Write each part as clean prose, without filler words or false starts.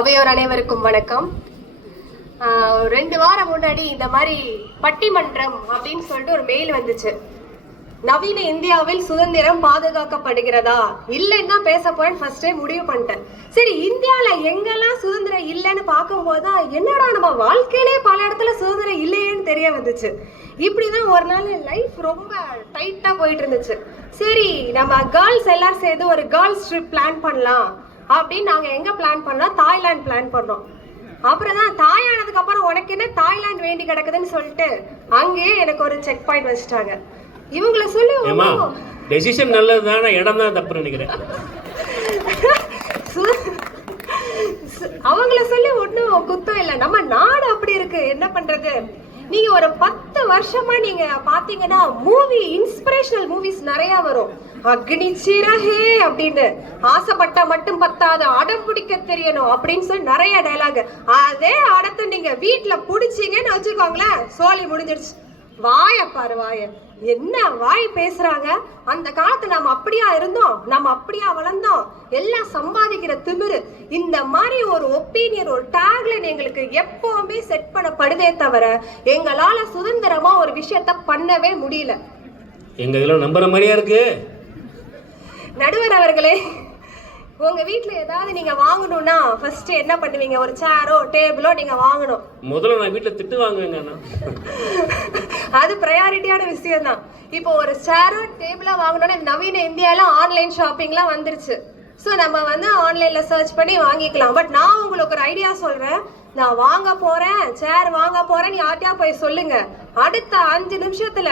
அவையோர் அனைவருக்கும் வணக்கம். 2 வாரம் முன்னாடி இந்த மாதிரி பட்டிமன்றம் அப்படின்னு சொல்லிட்டு ஒரு மெயில் வந்துச்சு. நவீன இந்தியாவில் சுதந்திரம் பாதுகாக்கப்படுகிறதா இல்லைன்னா பேச போறேன்னு ஃபர்ஸ்டே முடிவு பண்ணிட்டேன். சரி, இந்தியாவில் எங்கெல்லாம் சுதந்திரம் இல்லைன்னு பார்க்கும்போதுதான் என்னடா நம்ம வாழ்க்கையிலே பல இடத்துல சுதந்திரம் இல்லையேன்னு தெரிய வந்துச்சு. இப்படிதான் ஒரு நாள் லைஃப் ரொம்ப டைட்டா போயிட்டு இருந்துச்சு. சரி, நம்ம கேர்ள்ஸ் எல்லாரும் சேர்ந்து ஒரு கேர்ள்ஸ் ட்ரிப் பிளான் பண்ணலாம் அப்படின்னு நாங்கள் எங்கே பிளான் பண்ணோம், தாய்லாந்து பிளான் பண்ணோம். அப்புறம் தான் தாயானதுக்கு அப்புறம் உனக்கு என்ன தாய்லாந்து வேண்டி கிடக்குதுன்னு சொல்லிட்டு அங்கேயே எனக்கு ஒரு செக் பாயிண்ட் வச்சுட்டாங்க. இவங்கள சொல்லி டெசிஷன் நல்லது தானே, இடம் தான் தப்பு நினைக்கிறேன். அவங்கள சொல்லி ஒன்றும் குத்தம் இல்லை, நம்ம நாடு அப்படி இருக்கு, என்ன பண்றது. நீங்க ஒரு 10 வருஷமா நீங்க பாத்தீங்கன்னா இன்ஸ்பிரேஷனல் மூவிஸ் நிறைய வரும். அக்னி சிறகே அப்படின்னு, ஆசைப்பட்டா மட்டும் பத்தாது, அடம் பிடிக்க தெரியணும் அப்படின்னு சொல்லி நிறைய டைலாக். அதே அடத்தை நீங்க வீட்டுல புடிச்சீங்கன்னு வச்சுக்கோங்களேன், சோழி முடிஞ்சிருச்சு. வாய பாரு, வாய என்ன வாய் பேசுறாங்க. அந்த காலத்து நம்ம அப்படியா இருந்தோம், நம்ம அப்படியா வளர்ந்தோம், எல்லாம் சம்பாதிக்கிற திமிரு. இந்த மாதிரி ஒரு ஒப்பீனியன், ஒரு டேக்லைன் எங்களுக்கு எப்பவுமே செட் பண்ணப்படுதே தவிர எங்களால சுதந்திரமா ஒரு விஷயத்த பண்ணவே முடியல. எங்க இதெல்லாம் நம்புற மாதிரியா இருக்கு. நடுவர் அவர்களே, உங்க வீட்டுல ஏதாவது நீங்க வாங்கணும்னா ஃபர்ஸ்ட் என்ன பண்ணுவீங்க? ஒரு சேரோ டேபிளோ நீங்க வாங்கணும். முதல்ல நான் வீட்டுல திட்டு வாங்குவேங்க. அது ப்ரையாரிட்டியான விஷயம் தான். இப்போ ஒரு சேரோ டேபிளோ வாங்கணும்னா நவீன இந்தியால ஆன்லைன் ஷாப்பிங்லாம் வந்துருச்சு. ஸோ நம்ம ஆன்லைன்ல சர்ச் பண்ணி வாங்கிக்கலாம். பட் நான் உங்களுக்கு ஒரு ஐடியா சொல்றேன். நான் வாங்க போறேன், சேர் வாங்க போறேன், யார்ட்டையா போய் சொல்லுங்க. அடுத்த 5 நிமிஷத்துல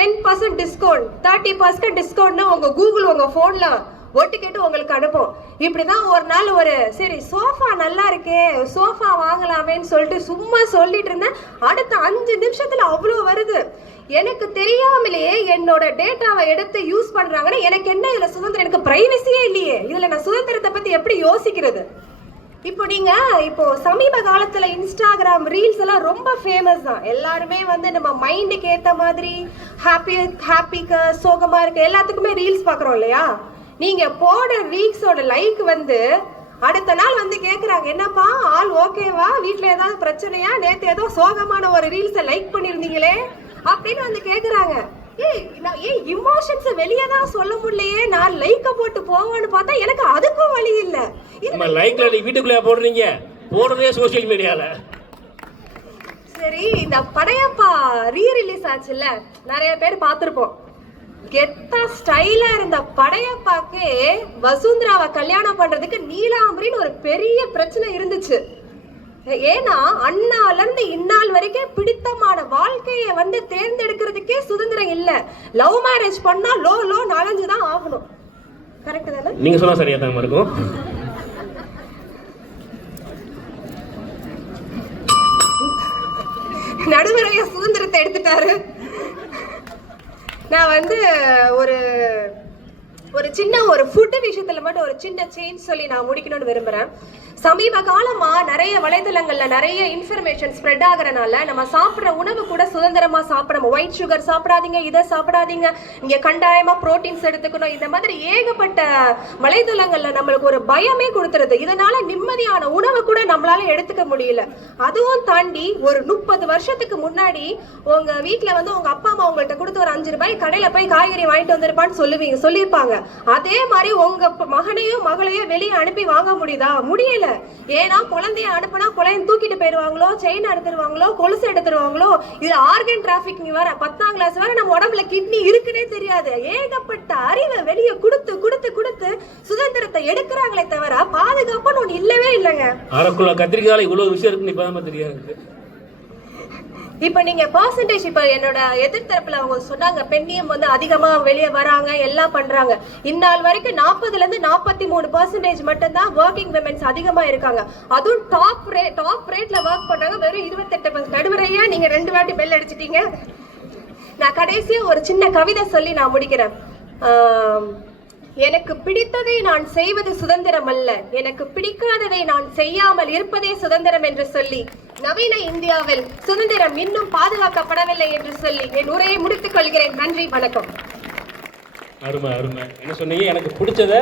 10% டிஸ்கவுண்ட், 30% டிஸ்கவுண்ட்னு உங்க கூகுள் உங்க போன்ல ஒட்டு கேட்டு உங்களுக்கு அனுப்பும். இப்படிதான் ஒரு நாள் சரி சோஃபா நல்லா இருக்கே, சோஃபா வாங்கலாமேன்னு சொல்லிட்டு சும்மா சொல்லிட்டு இருந்தேன். அடுத்த 5 நிமிஷத்துல அவ்வளோ வருது. எனக்கு தெரியாமலேயே என்னோட டேட்டாவை எடுத்து யூஸ் பண்றாங்கன்னா எனக்கு என்ன இதுல சுதந்திரம்? எனக்கு பிரைவசியே இல்லையே, இதுல நான் சுதந்திரத்தை பத்தி எப்படி யோசிக்கிறது? இப்போ சமீப காலத்துல இன்ஸ்டாகிராம் ரீல்ஸ் எல்லாம் ரொம்ப ஃபேமஸ் தான். எல்லாருமே நம்ம மைண்டுக்கு ஏத்த மாதிரி ஹாப்பிக்கு சோகமா இருக்கு எல்லாத்துக்குமே ரீல்ஸ் பாக்குறோம் இல்லையா? நீங்க போட ரீல்ஸோட லைக் அடுத்த நாள் கேக்குறாங்க, என்னப்பா ஆல் ஓகேவா, வீட்டுல ஏதாவது பிரச்சனையா, நேத்து ஏதோ சோகமான ஒரு ரீல்ஸை லைக் பண்ணிருந்தீங்களே அப்படின்னு கேக்குறாங்க. இமோஷன்ஸ் வெளியே தான் சொல்ல முடியலையே, நான் லைக்க போட்டு போவான்னு பார்த்தா எனக்கு அதுக்கும் வழி இல்ல. லைக்ல வீட்டுக்குள்ளே போடுறீங்க, போடுறதே சோஷியல் மீடியால. சரி, இந்த படையப்பா ரீரிலீஸ் ஆச்சுல்ல, நிறைய பேர் பார்த்திருப்போம். கெத்தா ஸ்டைலா இருந்த படையப்பாக்கு வசுந்தராவை கல்யாணம் பண்றதுக்கு நீலாம்பரின்னு ஒரு பெரிய பிரச்சனை இருந்துச்சு. ஏன்னா அண்ணால இருந்து இந்நாள் வரைக்கும் பிடித்தமான வாழ்க்கையை தேர்ந்தெடுக்கிறதுக்கே சுதந்திரம் இல்ல. லவ் மேரேஜ் பண்ணா லோ 4 தான் ஆகணும். கரெக்ட் தானே? நீங்க சொன்னா சரியா தான் இருக்கும். நடுவரைய சுதந்திரத்தை எடுத்துட்டாரு. நான் ஒரு சின்ன ஃபுட் விஷயத்துல மட்டும் ஒரு சின்ன சேஞ்ச் சொல்லி நான் முடிக்கணும்னு விரும்புறேன். சமீப காலமா நிறைய வலைதளங்கள்ல நிறைய இன்ஃபர்மேஷன் ஸ்ப்ரெட் ஆகுறதுனால நம்ம சாப்பிட்ற உணவு கூட சுதந்திரமா சாப்பிடணும். ஒயிட் சுகர் சாப்பிடாதீங்க, இதை சாப்பிடாதீங்க, இங்க கண்டாயமா புரோட்டீன்ஸ் எடுத்துக்கணும், இந்த மாதிரி ஏகப்பட்ட வலைதளங்கள்ல நம்மளுக்கு ஒரு பயமே கொடுத்துருது. இதனால நிம்மதியான உணவு கூட நம்மளால எடுத்துக்க முடியல. அதுவும் தாண்டி ஒரு 30 வருஷத்துக்கு முன்னாடி உங்க வீட்டுல உங்க அப்பா அம்மா உங்கள்கிட்ட கொடுத்து ஒரு 5 ரூபாய் கடையில போய் காய்கறி வாங்கிட்டு வந்திருப்பான்னு சொல்லியிருப்பாங்க. அதே மாதிரி உங்க மகனையும் மகளையும் வெளியே அனுப்பி வாங்க முடியுதா? முடியல. ஏன்னா குழந்தைய அனுப்புனா குழந்தைய தூக்கிட்டு போயிருவாங்களோ, செயின் எடுத்துருவாங்களோ, கொலுசு எடுத்துருவாங்களோ, இதுல ஆர்கன் டிராபிக்கிங் வேற, 10ஆம் கிளாஸ் வேற நம்ம உடம்புல கிட்னி இருக்குன்னே தெரியாது. ஏகப்பட்ட அறிவை வெளியே கொடுத்து கொடுத்து கொடுத்து சுதந்திரத்தை எடுக்கிறாங்களே தவிர பாதுகாப்புன்னு ஒண்ணு இல்லவே இல்லைங்க. அரைக்குள்ள கத்திரிக்கால இவ்வளவு விஷயம் இருக்குன்னு இப்பதான் தெரியாது. இப்ப நீங்க பர்சன்டேஜ், இப்ப என்னோட எதிர்த்தரப்புல அவங்க சொன்னாங்க பெண்ணியம் அதிகமா வெளியே வராங்க, எல்லாம் பண்றாங்க. இந்நாள் வரைக்கும் 40ல இருந்து 43% மட்டும் தான் ஒர்க்கிங் விமென்ஸ் அதிகமா இருக்காங்க. அதுவும் டாப் ரேட்ல ஒர்க் பண்றாங்க வெறும் 28%. நடுவரையா நீங்க 2 வாட்டி பெல் அடிச்சிட்டீங்க. நான் கடைசியா ஒரு சின்ன கவிதை சொல்லி நான் முடிக்கிறேன். எனக்கு பிடித்ததை நான் செய்வது சுதந்திரம் அல்ல, எனக்கு பிடிக்காததை நான் செய்யாமல் இருப்பதே சுதந்திரம் என்று சொல்லி நவீன இந்தியாவில் சுதந்திரம் இன்னும் பாதுகாக்கப்படவில்லை என்று சொல்லி என் உரையை முடித்துக் கொள்கிறேன். நன்றி, வணக்கம். அருமை அருமை. என்ன சொன்னீங்க? எனக்கு பிடிச்சத